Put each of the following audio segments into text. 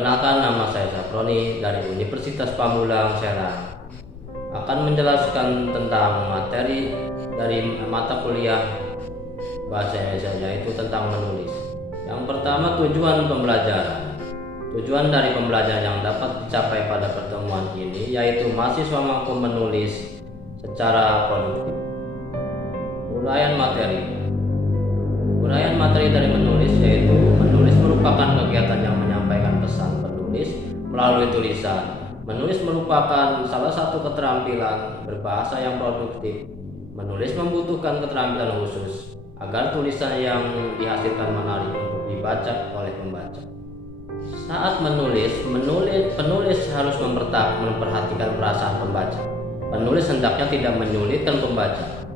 Perkenalkan, nama saya Saproni dari Universitas Pamulang Serang. Akan menjelaskan tentang materi dari mata kuliah Bahasa Indonesia, yaitu tentang menulis. Yang pertama, tujuan pembelajaran. Tujuan dari pembelajaran yang dapat dicapai pada pertemuan ini yaitu mahasiswa mampu menulis secara produktif. Uraian materi. Uraian materi dari menulis yaitu menulis merupakan kegiatan yang menyampaikan pesan penulis melalui tulisan. Menulis merupakan salah satu keterampilan berbahasa yang produktif. Menulis membutuhkan keterampilan khusus agar tulisan yang dihasilkan menarik untuk dibaca oleh pembaca. Saat penulis harus memperhatikan perasaan pembaca. Penulis hendaknya tidak menyulitkan pembaca.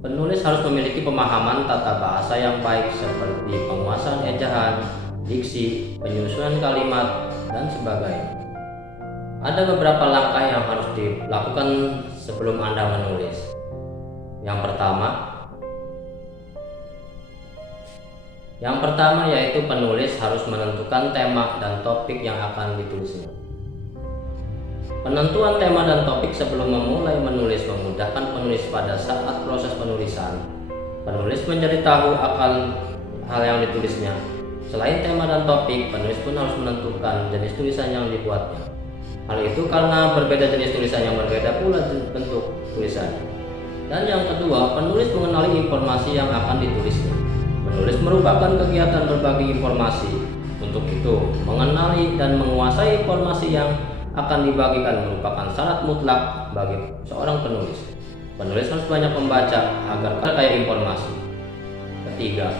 Penulis harus memiliki pemahaman tata bahasa yang baik seperti penguasaan ejaan, diksi, penyusunan kalimat, dan sebagainya. Ada beberapa langkah yang harus dilakukan sebelum Anda menulis. Yang pertama yaitu penulis harus menentukan tema dan topik yang akan ditulisnya. Penentuan tema dan topik sebelum memulai menulis memudahkan penulis pada saat proses penulisan. Penulis menjadi tahu akan hal yang ditulisnya. Selain tema dan topik, penulis pun harus menentukan jenis tulisan yang dibuatnya. Hal itu karena berbeda jenis tulisan yang berbeda pula bentuk tulisannya. Dan yang kedua, penulis mengenali informasi yang akan ditulisnya. Menulis merupakan kegiatan berbagi informasi. Untuk itu, mengenali dan menguasai informasi yang akan dibagikan merupakan syarat mutlak bagi seorang penulis. Penulis harus banyak membaca agar kaya informasi. Ketiga,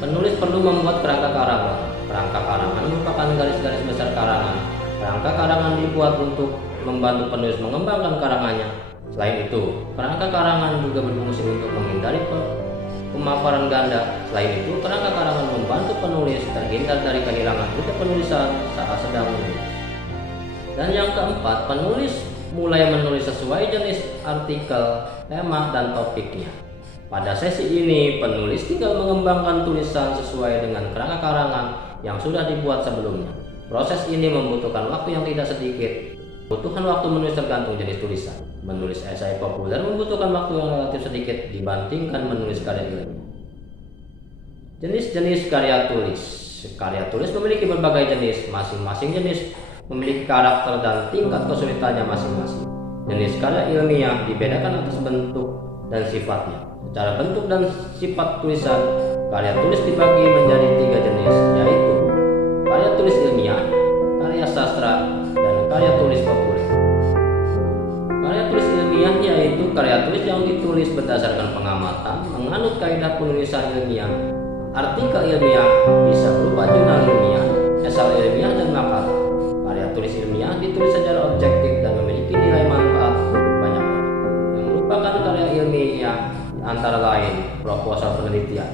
penulis perlu membuat kerangka karangan. Kerangka karangan merupakan garis-garis besar karangan. Kerangka karangan dibuat untuk membantu penulis mengembangkan karangannya. Selain itu, kerangka karangan juga berfungsi untuk menghindari pemaparan ganda. Selain itu, kerangka karangan membantu penulis terhindar dari kehilangan ide penulisan saat sedang menulis. Dan yang keempat, penulis mulai menulis sesuai jenis artikel, tema, dan topiknya. Pada sesi ini, penulis tinggal mengembangkan tulisan sesuai dengan kerangka karangan yang sudah dibuat sebelumnya. Proses ini membutuhkan waktu yang tidak sedikit. Kebutuhan waktu menulis tergantung jenis tulisan. Menulis esai populer membutuhkan waktu yang relatif sedikit dibandingkan menulis karya ilmiah. Jenis-jenis karya tulis. Karya tulis memiliki berbagai jenis, masing-masing jenis memiliki karakter dan tingkat kesulitannya masing-masing. Jenis karya ilmiah dibedakan atas bentuk dan sifatnya. Secara bentuk dan sifat tulisan, karya tulis dibagi menjadi 3 jenis, yaitu karya tulis ilmiah, karya sastra, dan karya tulis populer. Karya tulis ilmiah yaitu karya tulis yang ditulis berdasarkan pengamatan, menganut kaidah penulisan ilmiah. Artikel ilmiah bisa berupa jurnal ilmiah, esai ilmiah, dan makalah. Karya tulis ilmiah ditulis secara objektif dan memiliki nilai manfaat untuk banyak orang. Yang merupakan karya ilmiah antara lain proposal penelitian.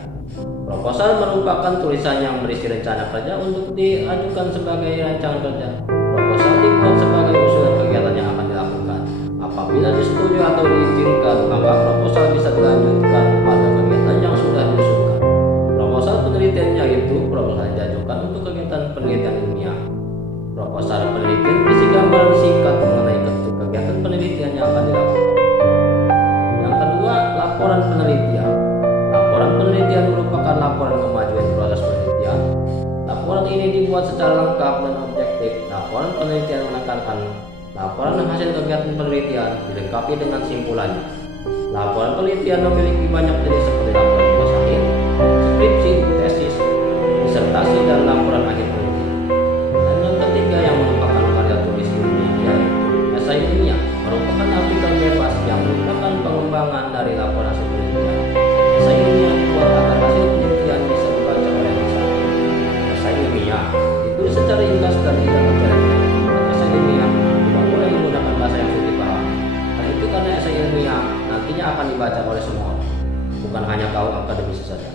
Proposal merupakan tulisan yang berisi rencana kerja untuk diajukan sebagai rancangan kerja. Proposal dibuat sebagai usulan kegiatan yang akan dilakukan. Apabila disetujui atau diizinkan, maka proposal bisa dilanjutkan pada kegiatan yang sudah diusulkan. Proposal penelitian yaitu proposal yang diajukan untuk kegiatan penelitian ilmiah. Proposal penelitian berisi gambaran singkat mengenai kegiatan penelitian yang akan dilakukan. Yang kedua, laporan penelitian. Laporan penelitian merupakan laporan kemajuan proses penelitian. Laporan ini dibuat secara lengkap dan objektif. Laporan penelitian menekankan laporan hasil kegiatan penelitian dilengkapi dengan simpulannya. Laporan penelitian memiliki banyak jenis seperti laporan tugas akhir, skripsi, tesis, disertasi, dan laporan akhir penelitian. Yang merupakan karya tulis ilmiah yaitu esai ilmiah, merupakan artikel bebas yang merupakan pengembangan dari laporan hasil penelitian. Esai ilmiah dibuat agar hasil penelitian bisa dibaca oleh masyarakat. Esai ilmiah ditulis secara ringkas dan tidak bertele-tele. Esai ilmiah tidak boleh menggunakan bahasa yang sulit dipahami. Hal itu karena esai ilmiah nantinya akan dibaca oleh semua orang, bukan hanya kaum akademis saja.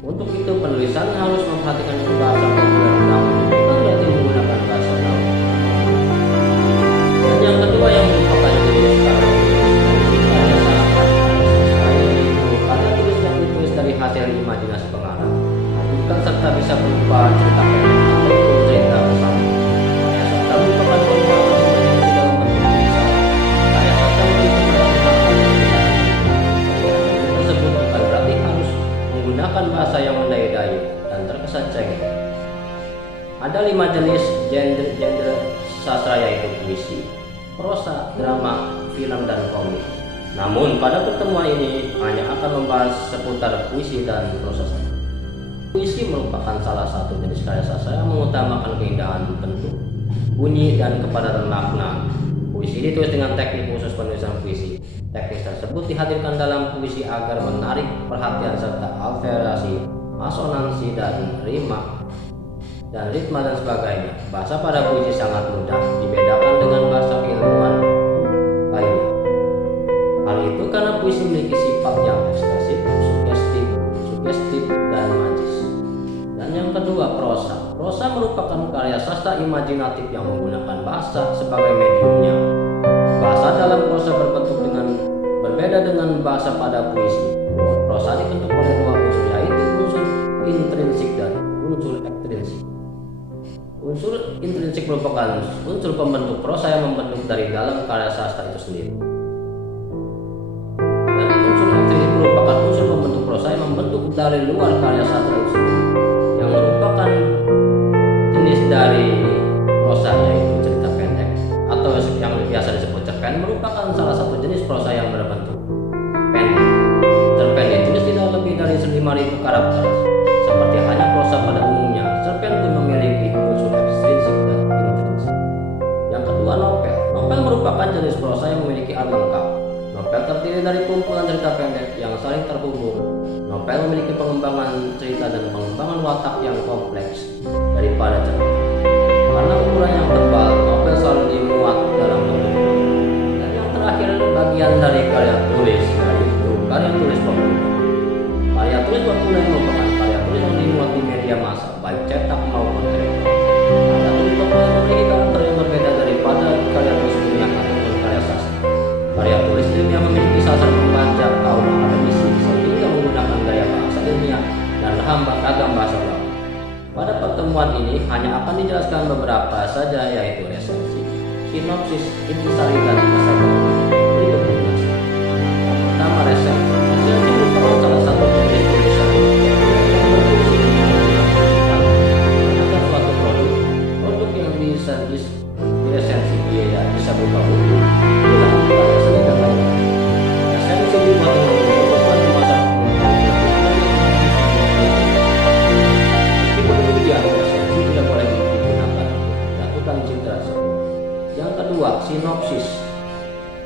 Untuk itu, penulisan harus memperhatikan bahasa populer dan bukan berarti menggunakan bahasa gaul. Dan yang kedua yang merupakan jenis karya tulis karya sastra. Yaitu karya tulis yang ditulis dari hasil imajinasi pengarang, artikel serta bisa berupa cerita pendek ataupun cerita besar. genre sastra yaitu puisi, prosa, drama, film, dan komik. Namun pada pertemuan ini hanya akan membahas seputar puisi dan prosa saja. Puisi merupakan salah satu jenis karya sastra yang mengutamakan keindahan bentuk, bunyi, dan kepadatan makna. Puisi ditulis dengan teknik khusus penulisan puisi. Teknik tersebut dihadirkan dalam puisi agar menarik perhatian serta alterasi, asonansi, dan ritma dan sebagainya. Bahasa pada puisi sangat mudah dibedakan dengan bahasa keilmuan lainnya. Hal itu karena puisi memiliki sifat yang ekspresif, sugestif, dan magis. Dan yang kedua, prosa. Prosa merupakan karya sastra imajinatif yang menggunakan bahasa sebagai mediumnya. Bahasa dalam prosa berbeda dengan bahasa pada puisi. Prosa dibentuk oleh dua unsur, yaitu unsur intrinsik dan unsur ekstrinsik. Unsur intrinsik merupakan unsur pembentuk prosa yang membentuk dari dalam karya sastra itu sendiri. Dan unsur ekstrinsik merupakan unsur pembentuk prosa yang membentuk dari luar karya sastra itu sendiri. Yang merupakan jenis dari prosa yaitu cerita pendek atau yang biasa disebut cerpen merupakan salah satu jenis prosa yang berbentuk pendek. Cerpen ditulis tidak lebih dari 5.000 karakter. Seperti hanya prosa pada umumnya, cerpen pun memiliki unsur ekstrinsik dan intrinsik. Yang kedua, novel. Novel merupakan jenis prosa yang memiliki art lengkap. Novel terdiri dari kumpulan cerita pendek yang saling terhubung. Novel memiliki pengembangan cerita dan pengembangan watak yang kompleks daripada cerpen. Karena ukuran yang tebal, novel selalu dimuat dalam bentuk. Dan yang terakhir, bagian dari karya tulis, yaitu karya tulis populer. Karya tulis populer merupakan karya tulis yang dimuat di media massa, baik cetak maupun elektronik. Karya tulis populer memiliki karakter yang berbeda daripada karya tulis ilmiah ataupun karya sastra. Karya tulis ilmiah memiliki sasaran membaca kaum akademisi sehingga menggunakan gaya bahasa ilmiah dan ragam bahasa baku. Pada pertemuan ini hanya akan dijelaskan beberapa saja, yaitu resensi, sinopsis, intisari, dan esai berikut penjelasan. Yang pertama, resensi. Resensi merupakan salah satu jenis tulisan yang berfungsi terhadap suatu produk yang diresensi ya bisa berupa buku, film, karya seni, dan lain-lain. Resensi dibuat dengan membutuhkan masyarakat resensi tidak boleh digunakan jatuhkan citra sebuah. Yang kedua, sinopsis.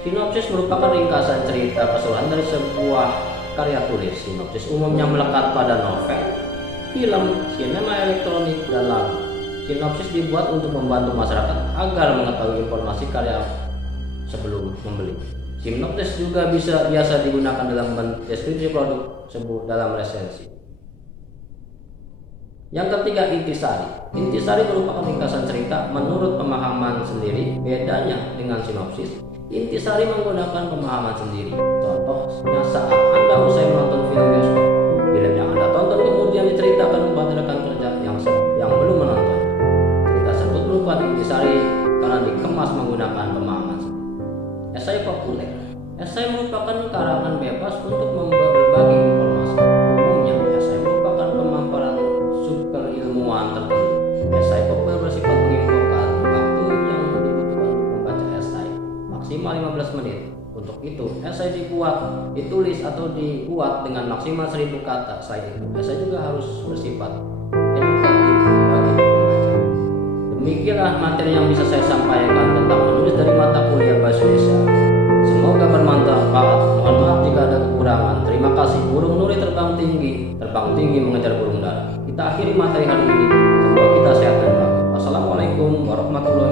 Sinopsis merupakan ringkasan cerita keseluruhan dari sebuah karya tulis. Sinopsis umumnya melekat pada novel, film, sinema elektronik, dan lagu. Sinopsis dibuat untuk membantu masyarakat agar mengetahui informasi karya sebelum membeli. Sinopsis juga biasa digunakan dalam deskripsi produk tersebut dalam resensi. Yang ketiga, intisari. Intisari merupakan ringkasan cerita menurut pemahaman sendiri. Bedanya dengan sinopsis, intisari menggunakan pemahaman sendiri. Contohnya saat Anda usai menonton film bioskop, film yang Anda tonton kemudian diceritakan kepada rekan kerja yang belum menonton. Cerita tersebut berupa intisari karena dikemas menggunakan pemahaman sendiri. Esai populer. Esai merupakan karangan bebas untuk berbagi informasi. Umumnya, esai merupakan pemaparan ilmuwan tertentu. Esai populer bersifat menginfokan waktu yang dibutuhkan untuk membaca esai maksimal 15 menit. Untuk itu, esai ditulis atau dibuat dengan maksimal 1000 kata. Selain itu, esai juga harus bersifat edukatif bagi pembaca. Demikianlah materi yang bisa saya sampaikan tentang menulis dari mata kuliah Bahasa Indonesia. Semoga bermanfaat. Mohon maaf jika ada kekurangan. Terima kasih. Burung nuri terbang tinggi mengejar burung dara. Kita akhiri materi hari ini. Semoga kita sehat dan bahagia. Wassalamualaikum warahmatullahi wabarakatuh.